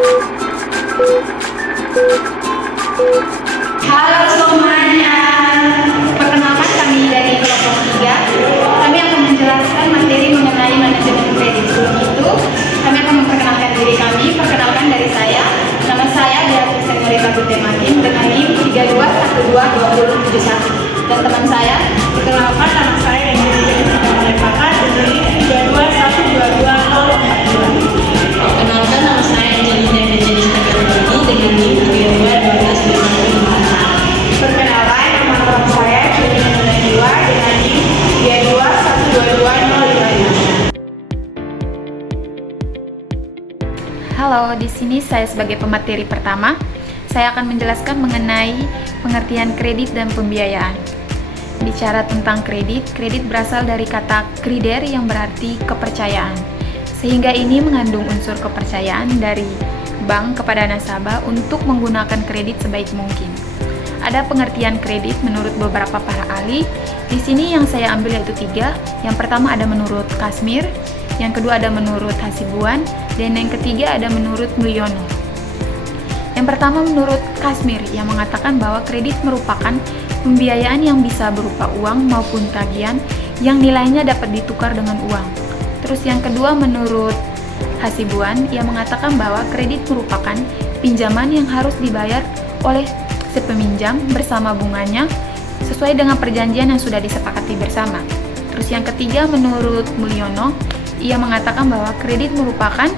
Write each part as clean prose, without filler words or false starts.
Halo semuanya, perkenalkan kami dari kelompok 3. Kami akan menjelaskan materi mengenai manajemen kredit. Sebelum itu, kami akan memperkenalkan diri kami. Perkenalkan dari saya, nama saya Beatrice Morita Butemakin dengan NIM 32122071. Dan teman saya, Perkenalkan nama saya Indri Pakat dengan NIM 32122042. Perkenalkan, nama saya Angelina Evangelista Karolini dengan NIM 321255. Perkenalkan nama lengkap saya Juni Nandua dengan NIM 32122055. halo, di sini saya sebagai pemateri pertama. Saya akan menjelaskan mengenai pengertian kredit dan pembiayaan. Bicara tentang kredit, kredit berasal dari kata krider yang berarti kepercayaan. Sehingga ini mengandung unsur kepercayaan dari bank kepada nasabah untuk menggunakan kredit sebaik mungkin. Ada pengertian kredit menurut beberapa para ahli. Di sini yang saya ambil yaitu 3. Yang pertama ada menurut Kasmir, yang kedua ada menurut Hasibuan, dan yang ketiga ada menurut Mulyono. Yang pertama menurut Kasmir yang mengatakan bahwa kredit merupakan pembiayaan yang bisa berupa uang maupun tagihan yang nilainya dapat ditukar dengan uang. Terus yang kedua menurut Hasibuan yang mengatakan bahwa kredit merupakan pinjaman yang harus dibayar oleh si peminjam bersama bunganya sesuai dengan perjanjian yang sudah disepakati bersama. Terus yang ketiga menurut Mulyono, ia mengatakan bahwa kredit merupakan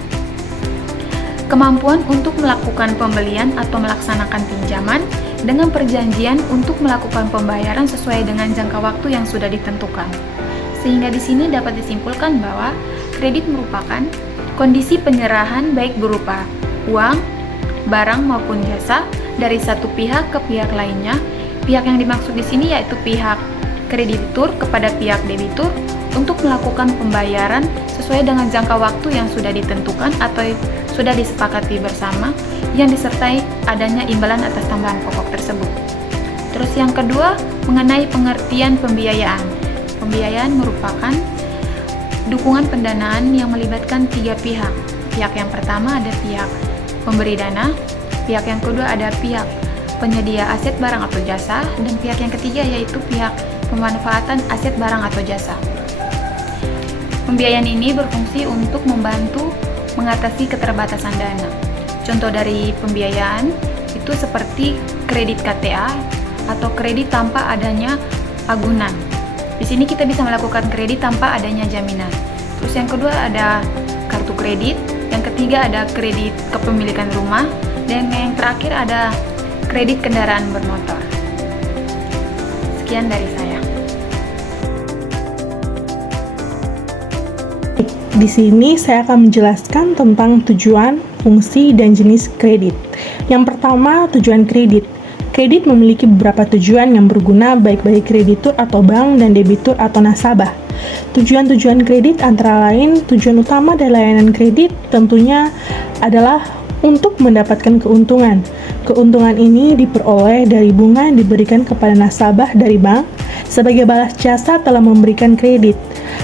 kemampuan untuk melakukan pembelian atau melaksanakan pinjaman dengan perjanjian untuk melakukan pembayaran sesuai dengan jangka waktu yang sudah ditentukan. Sehingga di sini dapat disimpulkan bahwa kredit merupakan kondisi penyerahan baik berupa uang, barang maupun jasa dari satu pihak ke pihak lainnya. Pihak yang dimaksud di sini yaitu pihak kreditur kepada pihak debitur untuk melakukan pembayaran sesuai dengan jangka waktu yang sudah ditentukan atau sudah disepakati bersama yang disertai adanya imbalan atas tambahan pokok tersebut. Terus yang kedua mengenai pengertian pembiayaan. Pembiayaan merupakan dukungan pendanaan yang melibatkan 3 pihak. Pihak yang pertama ada pihak pemberi dana, pihak yang kedua ada pihak penyedia aset barang atau jasa, dan pihak yang ketiga yaitu pihak pemanfaatan aset barang atau jasa. Pembiayaan ini berfungsi untuk membantu mengatasi keterbatasan dana. Contoh dari pembiayaan itu seperti kredit KTA atau kredit tanpa adanya agunan. Di sini kita bisa melakukan kredit tanpa adanya jaminan. Terus yang kedua ada kartu kredit, yang ketiga ada kredit kepemilikan rumah, dan yang terakhir ada kredit kendaraan bermotor. Sekian dari saya. Di sini saya akan menjelaskan tentang tujuan, fungsi, dan jenis kredit. Yang pertama, tujuan kredit. Kredit memiliki beberapa tujuan yang berguna baik bagi kreditur atau bank dan debitur atau nasabah. Tujuan-tujuan kredit antara lain, tujuan utama dari layanan kredit tentunya adalah untuk mendapatkan keuntungan. Keuntungan ini diperoleh dari bunga yang diberikan kepada nasabah dari bank sebagai balas jasa telah memberikan kredit.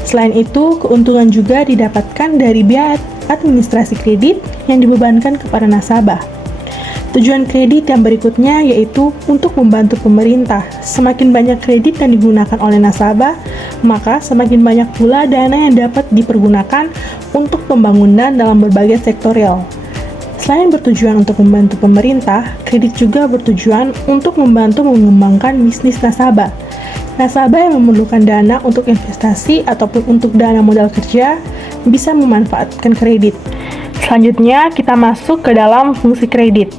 Selain itu, keuntungan juga didapatkan dari biaya administrasi kredit yang dibebankan kepada nasabah. Tujuan kredit yang berikutnya yaitu untuk membantu pemerintah. Semakin banyak kredit yang digunakan oleh nasabah, maka semakin banyak pula dana yang dapat dipergunakan untuk pembangunan dalam berbagai sektor real. Selain bertujuan untuk membantu pemerintah, kredit juga bertujuan untuk membantu mengembangkan bisnis nasabah. Nasabah yang memerlukan dana untuk investasi ataupun untuk dana modal kerja bisa memanfaatkan kredit. Selanjutnya, kita masuk ke dalam fungsi kredit.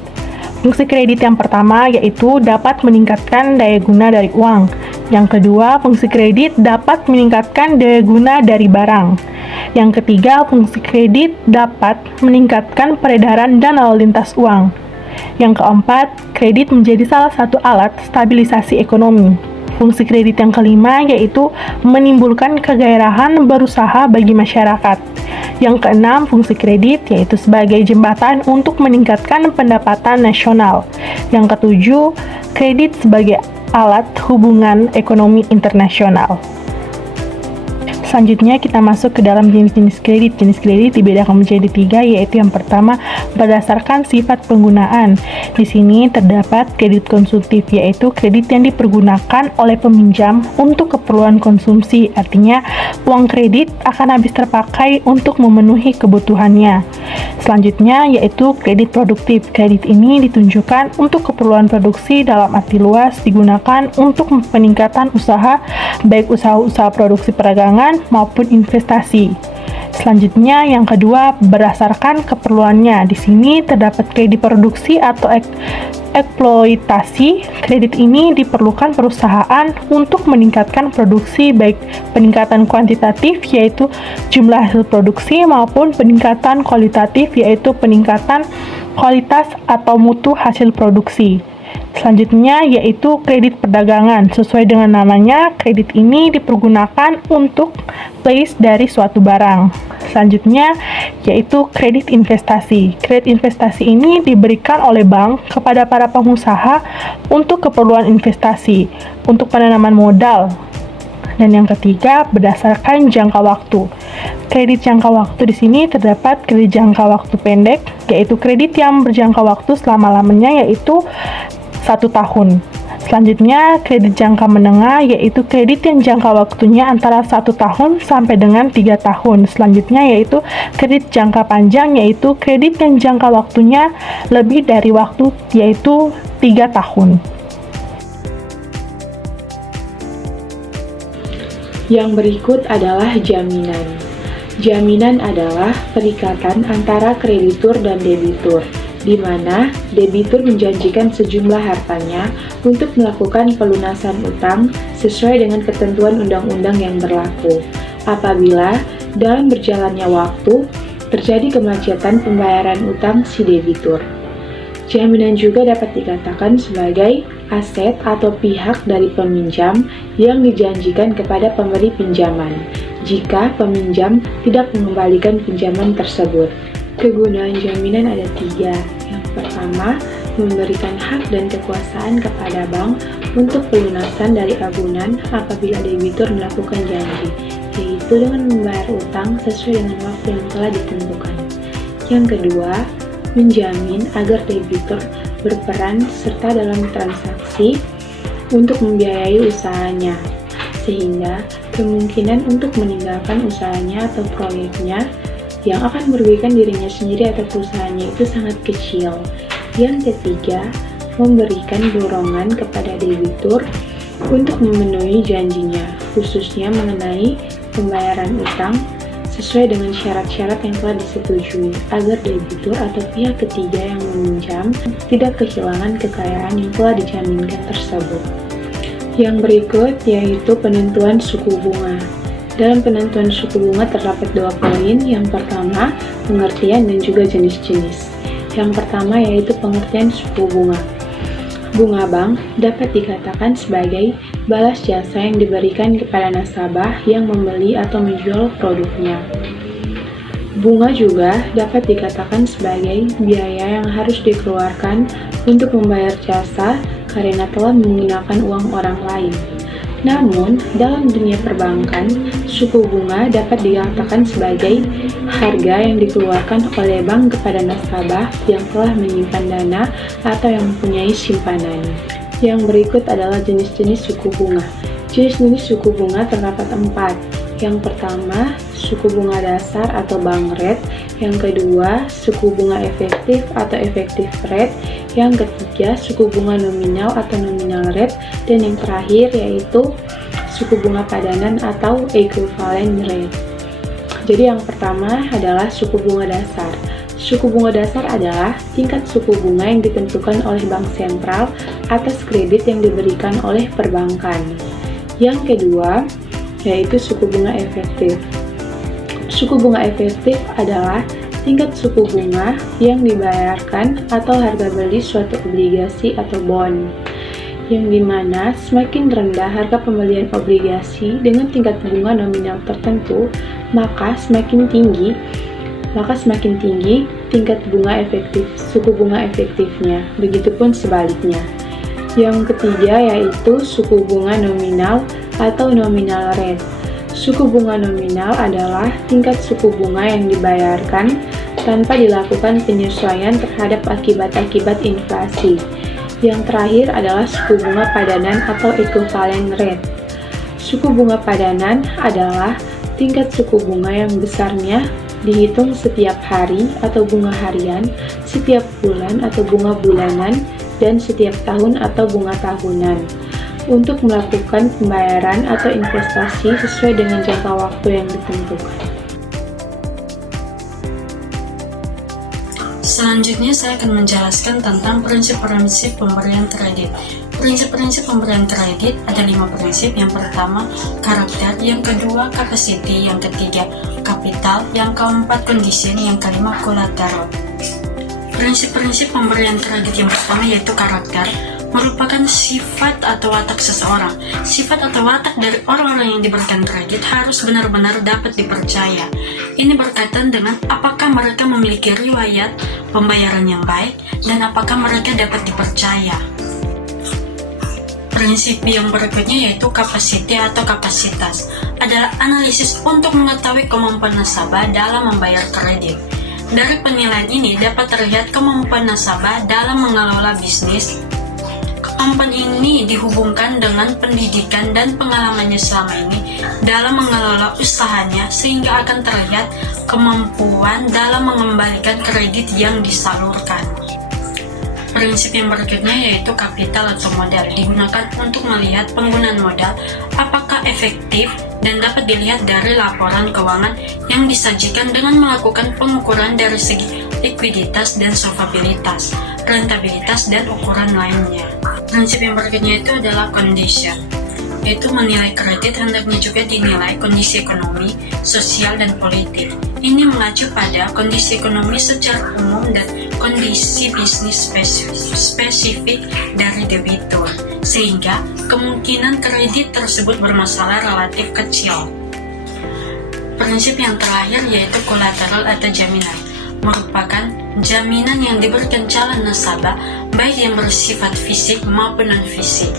Fungsi kredit yang pertama yaitu dapat meningkatkan daya guna dari uang. Yang kedua, fungsi kredit dapat meningkatkan daya guna dari barang. Yang ketiga, fungsi kredit dapat meningkatkan peredaran dan lalu lintas uang. Yang keempat, kredit menjadi salah satu alat stabilisasi ekonomi. Fungsi kredit yang kelima yaitu menimbulkan kegairahan berusaha bagi masyarakat. Yang keenam, fungsi kredit yaitu sebagai jembatan untuk meningkatkan pendapatan nasional. Yang ketujuh, kredit sebagai alat hubungan ekonomi internasional. Selanjutnya kita masuk ke dalam jenis-jenis kredit. Jenis kredit dibedakan menjadi 3, yaitu yang pertama berdasarkan sifat penggunaan. Di sini terdapat kredit konsumtif, yaitu kredit yang dipergunakan oleh peminjam untuk keperluan konsumsi. Artinya, uang kredit akan habis terpakai untuk memenuhi kebutuhannya. Selanjutnya yaitu kredit produktif. Kredit ini ditunjukkan untuk keperluan produksi dalam arti luas, digunakan untuk peningkatan usaha, baik usaha-usaha produksi perdagangan maupun investasi. Selanjutnya yang kedua berdasarkan keperluannya. Di sini terdapat kredit produksi atau eksploitasi. Kredit ini diperlukan perusahaan untuk meningkatkan produksi, baik peningkatan kuantitatif yaitu jumlah hasil produksi maupun peningkatan kualitatif yaitu peningkatan kualitas atau mutu hasil produksi. Selanjutnya yaitu kredit perdagangan. Sesuai dengan namanya, kredit ini dipergunakan untuk place dari suatu barang. Selanjutnya yaitu kredit investasi. Kredit investasi ini diberikan oleh bank kepada para pengusaha untuk keperluan investasi, untuk penanaman modal. Dan yang ketiga, berdasarkan jangka waktu. Kredit jangka waktu di sini terdapat kredit jangka waktu pendek, yaitu kredit yang berjangka waktu selama-lamanya yaitu 1 tahun. Selanjutnya, kredit jangka menengah yaitu kredit yang jangka waktunya antara 1 tahun sampai dengan 3 tahun. Selanjutnya yaitu kredit jangka panjang yaitu kredit yang jangka waktunya lebih dari waktu yaitu 3 tahun. Yang berikut adalah jaminan. Jaminan adalah perikatan antara kreditur dan debitur, di mana debitur menjanjikan sejumlah hartanya untuk melakukan pelunasan utang sesuai dengan ketentuan undang-undang yang berlaku. Apabila dalam berjalannya waktu terjadi kemacetan pembayaran utang si debitur. Jaminan juga dapat dikatakan sebagai aset atau pihak dari peminjam yang dijanjikan kepada pemberi pinjaman jika peminjam tidak mengembalikan pinjaman tersebut. Kegunaan jaminan ada 3. Yang pertama, memberikan hak dan kekuasaan kepada bank untuk pelunasan dari agunan apabila debitur melakukan janji, yaitu dengan membayar utang sesuai dengan waktu yang telah ditentukan. Yang kedua, menjamin agar debitur berperan serta dalam transaksi untuk membiayai usahanya, sehingga kemungkinan untuk meninggalkan usahanya atau proyeknya yang akan merugikan dirinya sendiri atau perusahaannya itu sangat kecil. Yang ketiga, memberikan dorongan kepada debitur untuk memenuhi janjinya, khususnya mengenai pembayaran utang sesuai dengan syarat-syarat yang telah disetujui, agar debitur atau pihak ketiga yang meminjam tidak kehilangan kekayaan yang telah dijaminkan tersebut. Yang berikut yaitu penentuan suku bunga. Dalam penentuan suku bunga terdapat 2 poin. Yang pertama, pengertian dan juga jenis-jenis. Yang pertama yaitu pengertian suku bunga. Bunga bank dapat dikatakan sebagai balas jasa yang diberikan kepada nasabah yang membeli atau menjual produknya. Bunga juga dapat dikatakan sebagai biaya yang harus dikeluarkan untuk membayar jasa karena telah menggunakan uang orang lain. Namun, dalam dunia perbankan, suku bunga dapat dikatakan sebagai harga yang dikeluarkan oleh bank kepada nasabah yang telah menyimpan dana atau yang mempunyai simpanan. Yang berikut adalah jenis-jenis suku bunga. Jenis-jenis suku bunga terdapat 4. Yang pertama, suku bunga dasar atau bank rate. Yang kedua, suku bunga efektif atau effective rate. Yang ketiga, suku bunga nominal atau nominal rate. Dan yang terakhir yaitu suku bunga padanan atau equivalent rate. Jadi yang pertama adalah suku bunga dasar. Suku bunga dasar adalah tingkat suku bunga yang ditentukan oleh bank sentral atas kredit yang diberikan oleh perbankan. Yang kedua yaitu suku bunga efektif. Suku bunga efektif adalah tingkat suku bunga yang dibayarkan atau harga beli suatu obligasi atau bond, yang dimana semakin rendah harga pembelian obligasi dengan tingkat bunga nominal tertentu, maka semakin tinggi tingkat bunga efektif, suku bunga efektifnya. Begitupun sebaliknya. Yang ketiga yaitu suku bunga nominal atau nominal rate. Suku bunga nominal adalah tingkat suku bunga yang dibayarkan tanpa dilakukan penyesuaian terhadap akibat-akibat inflasi. Yang terakhir adalah suku bunga padanan atau equivalent rate. Suku bunga padanan adalah tingkat suku bunga yang besarnya dihitung setiap hari atau bunga harian, setiap bulan atau bunga bulanan, dan setiap tahun atau bunga tahunan untuk melakukan pembayaran atau investasi sesuai dengan jangka waktu yang ditentukan. Selanjutnya saya akan menjelaskan tentang prinsip-prinsip pemberian kredit. Prinsip-prinsip pemberian kredit ada 5 prinsip. Yang pertama, karakter. Yang kedua, capacity. Yang ketiga, kapital. Yang keempat, condition. Yang kelima, collateral. Prinsip-prinsip pemberian kredit yang pertama yaitu karakter, merupakan sifat atau watak seseorang. Sifat atau watak dari orang-orang yang diberikan kredit harus benar-benar dapat dipercaya. Ini berkaitan dengan apakah mereka memiliki riwayat pembayaran yang baik dan apakah mereka dapat dipercaya. Prinsip yang berikutnya yaitu capacity atau kapasitas, adalah analisis untuk mengetahui kemampuan nasabah dalam membayar kredit. Dari penilaian ini dapat terlihat kemampuan nasabah dalam mengelola bisnis. Kemampuan ini dihubungkan dengan pendidikan dan pengalamannya selama ini dalam mengelola usahanya, sehingga akan terlihat kemampuan dalam mengembalikan kredit yang disalurkan. Prinsip yang berikutnya yaitu kapital atau modal, digunakan untuk melihat penggunaan modal apakah efektif dan dapat dilihat dari laporan keuangan yang disajikan dengan melakukan pengukuran dari segi likuiditas dan solvabilitas, rentabilitas, dan ukuran lainnya. Prinsip yang berikutnya itu adalah condition, yaitu menilai kredit hendaknya juga dinilai kondisi ekonomi, sosial, dan politik. Ini mengacu pada kondisi ekonomi secara umum dan kondisi bisnis spesifik dari debitur, sehingga kemungkinan kredit tersebut bermasalah relatif kecil. Prinsip yang terakhir yaitu collateral atau jaminan, merupakan jaminan yang diberikan calon nasabah baik yang bersifat fisik maupun non-fisik.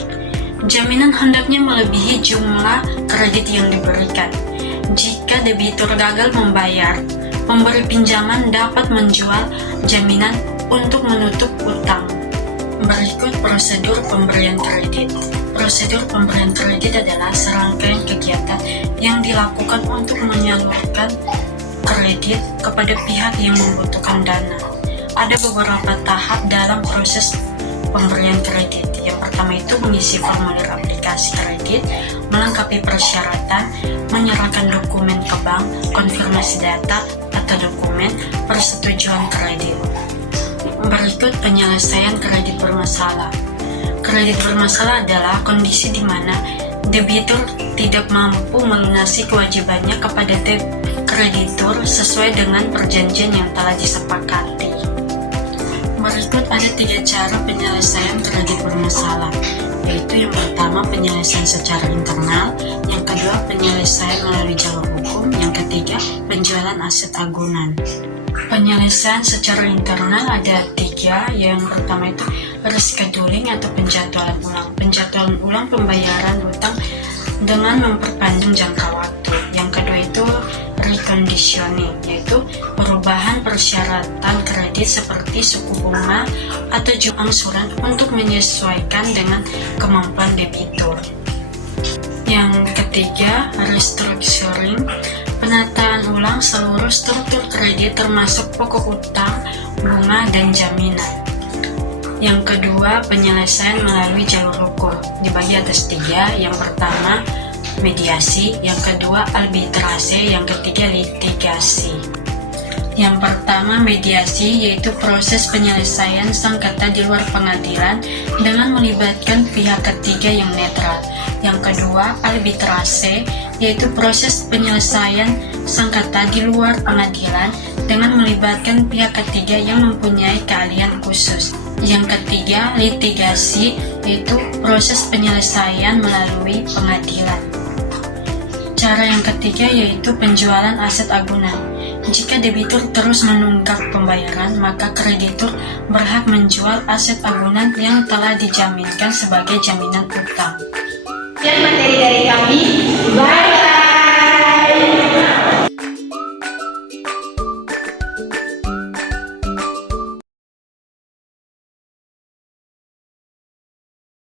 Jaminan hendaknya melebihi jumlah kredit yang diberikan. Jika debitur gagal membayar, pemberi pinjaman dapat menjual jaminan untuk menutup utang. Berikut prosedur pemberian kredit. Prosedur pemberian kredit adalah serangkaian kegiatan yang dilakukan untuk menyalurkan kredit kepada pihak yang membutuhkan dana. Ada beberapa tahap dalam proses pemberian kredit. Yang pertama itu mengisi formulir aplikasi kredit, melengkapi persyaratan, menyerahkan dokumen ke bank, konfirmasi data atau dokumen persetujuan kredit. Berikut penyelesaian kredit bermasalah. Kredit bermasalah adalah kondisi di mana debitur tidak mampu melunasi kewajibannya kepada kreditur sesuai dengan perjanjian yang telah disepakati. Berikut ada 3 cara penyelesaian kredit bermasalah, yaitu yang pertama penyelesaian secara internal, yang kedua penyelesaian melalui jalur hukum, yang ketiga penjualan aset agunan. Penyelesaian secara internal ada 3, yang pertama itu rescheduling atau penjadwalan ulang. Penjadwalan ulang pembayaran utang dengan memperpanjang jangka waktu. Yang kedua itu reconditioning, yaitu perubahan persyaratan kredit seperti suku bunga atau jumlah angsuran untuk menyesuaikan dengan kemampuan debitur. Yang ketiga, restructuring, penataan ulang seluruh struktur kredit termasuk pokok utang, bunga, dan jaminan. Yang kedua, penyelesaian melalui jalur hukum, dibagi atas 3. Yang pertama, mediasi, yang kedua arbitrase, yang ketiga litigasi. Yang pertama mediasi, yaitu proses penyelesaian sengketa di luar pengadilan dengan melibatkan pihak ketiga yang netral. Yang kedua arbitrase, yaitu proses penyelesaian sengketa di luar pengadilan dengan melibatkan pihak ketiga yang mempunyai keahlian khusus. Yang ketiga litigasi, yaitu proses penyelesaian melalui pengadilan. Cara yang ketiga yaitu penjualan aset agunan. Jika debitur terus menunggak pembayaran, maka kreditur berhak menjual aset agunan yang telah dijaminkan sebagai jaminan utang. Sekian materi dari kami. Bye.